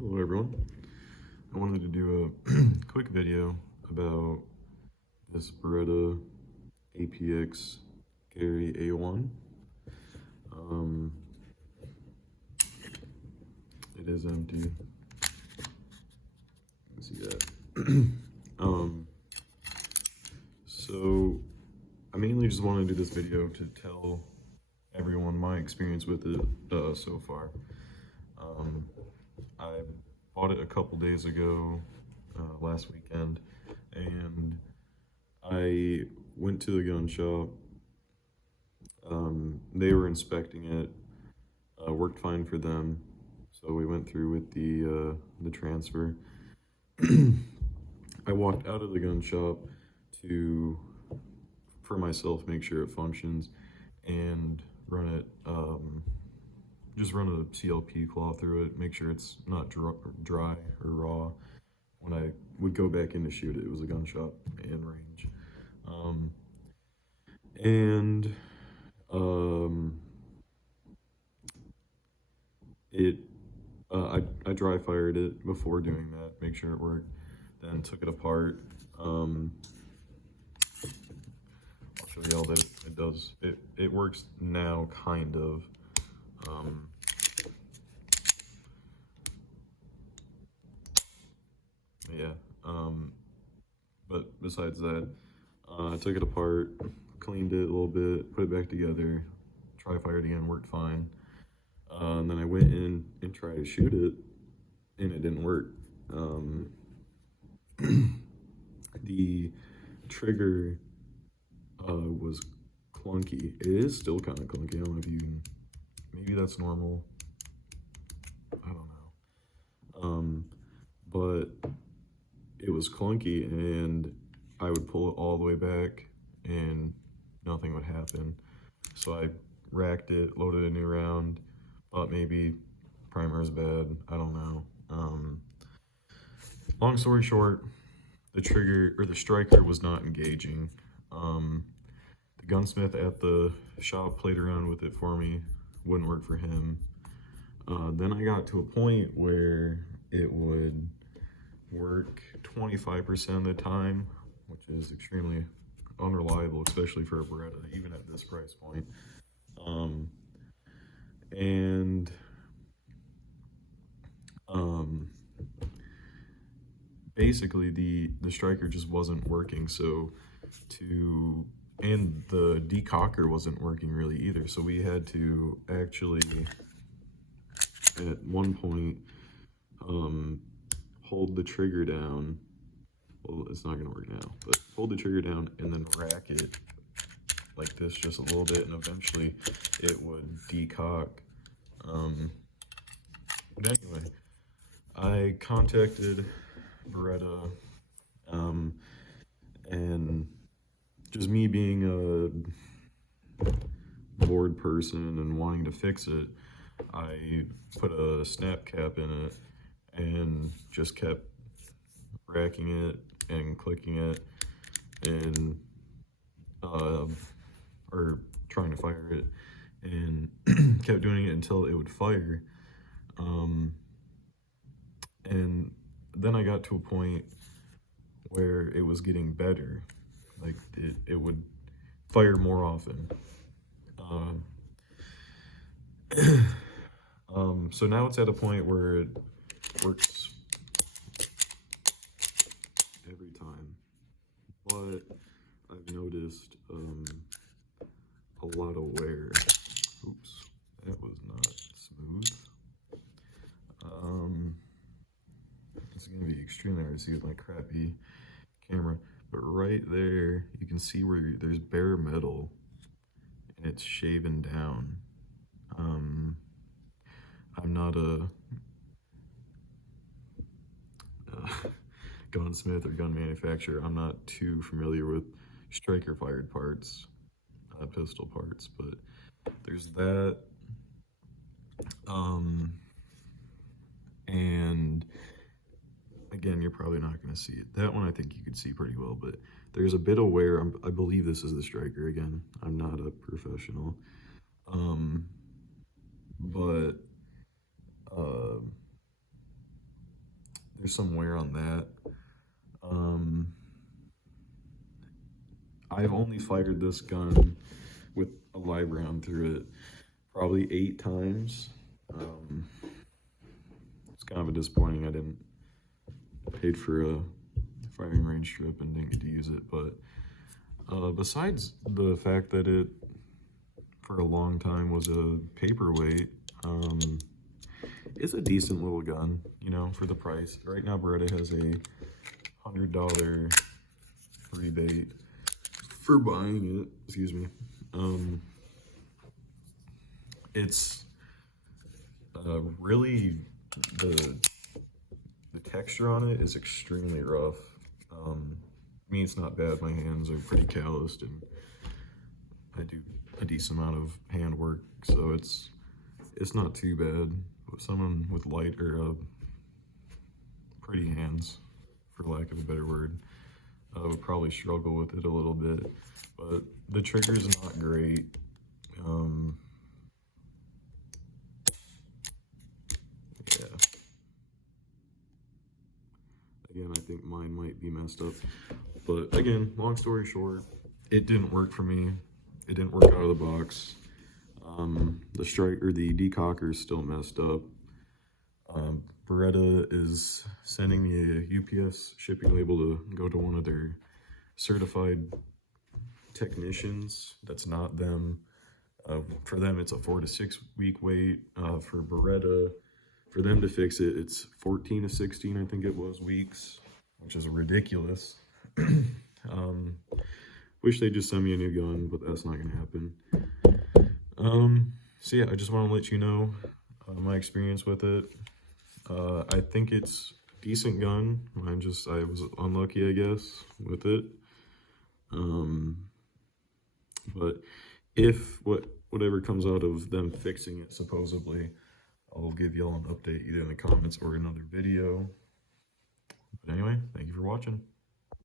Hello everyone. I wanted to do a quick video about this Beretta APX Carry A1. It is empty. You can see that. So I mainly just want to do this video to tell everyone my experience with it so far. I bought it a couple days ago, last weekend, and I went to the gun shop. They were inspecting it, worked fine for them, so we went through with the transfer. I walked out of the gun shop for myself, make sure it functions, and run it, just run a CLP claw through it, make sure it's not dry or raw. When I would go back in to shoot it, it was a gun shop and range. I dry fired it before doing that, make sure it worked, then took it apart. I'll show you all that it does. It works now, kind of. Yeah, but besides that, I took it apart, cleaned it a little bit, put it back together, fired again, worked fine. And then I went in and tried to shoot it, and it didn't work. The trigger was clunky. It is still kind of clunky. I don't know if you can, maybe that's normal. I don't know. But it was clunky, and I would pull it all the way back and nothing would happen. So I racked it, loaded a new round, thought maybe primer is bad, I don't know. Long story short, the trigger, or the striker, was not engaging. The gunsmith at the shop played around with it for me, wouldn't work for him. Then I got to a point where it would work 25% of the time, which is extremely unreliable, especially for a Beretta, even at this price point. Basically the striker just wasn't working, and the decocker wasn't working really either, so we had to actually, at one point, hold the trigger down. Well, it's not gonna work now, but hold the trigger down and then rack it like this just a little bit, and eventually it would decock. But anyway, I contacted Beretta, and just me being a bored person and wanting to fix it, I put a snap cap in it and just kept racking it and clicking it and or trying to fire it, and kept doing it until it would fire. And then I got to a point where it was getting better, like it would fire more often. So now it's at a point where it works every time, but I've noticed a lot of wear. Oops, that was not smooth. It's gonna be extremely hard to see with my crappy camera, but right there you can see where there's bare metal and it's shaven down. I'm not a gunsmith or gun manufacturer. I'm not too familiar with striker fired parts, pistol parts, but there's that. And again, you're probably not going to see it. That one I think you could see pretty well, but there's a bit of wear. I believe this is the striker. Again, I'm not a professional. But there's some wear on that. I've only fired this gun with a live round through it probably 8 times. It's kind of a disappointing. I didn't paid for a firing range trip and didn't get to use it, but besides the fact that it for a long time was a paperweight, it's a decent little gun, you know, for the price. Right now Beretta has a $100 rebate for buying it, excuse me. It's really, the texture on it is extremely rough. I mean, it's not bad. My hands are pretty calloused and I do a decent amount of hand work, so it's not too bad. But someone with light or pretty hands, for lack of a better word, would probably struggle with it a little bit. But the trigger's not great. Yeah. Again, I think mine might be messed up. But again, long story short, it didn't work for me. It didn't work out of the box. The strike or the decocker is still messed up. Beretta is sending me a UPS shipping label to go to one of their certified technicians. That's not them. For them, it's a 4 to 6 week wait. For Beretta, for them to fix it, it's 14 to 16, I think it was, weeks, which is ridiculous. Wish they just sent me a new gun, but that's not gonna happen. So yeah, I just want to let you know my experience with it. I think it's a decent gun. I was unlucky, I guess, with it. But if whatever comes out of them fixing it, supposedly, I'll give y'all an update either in the comments or another video. But anyway, thank you for watching.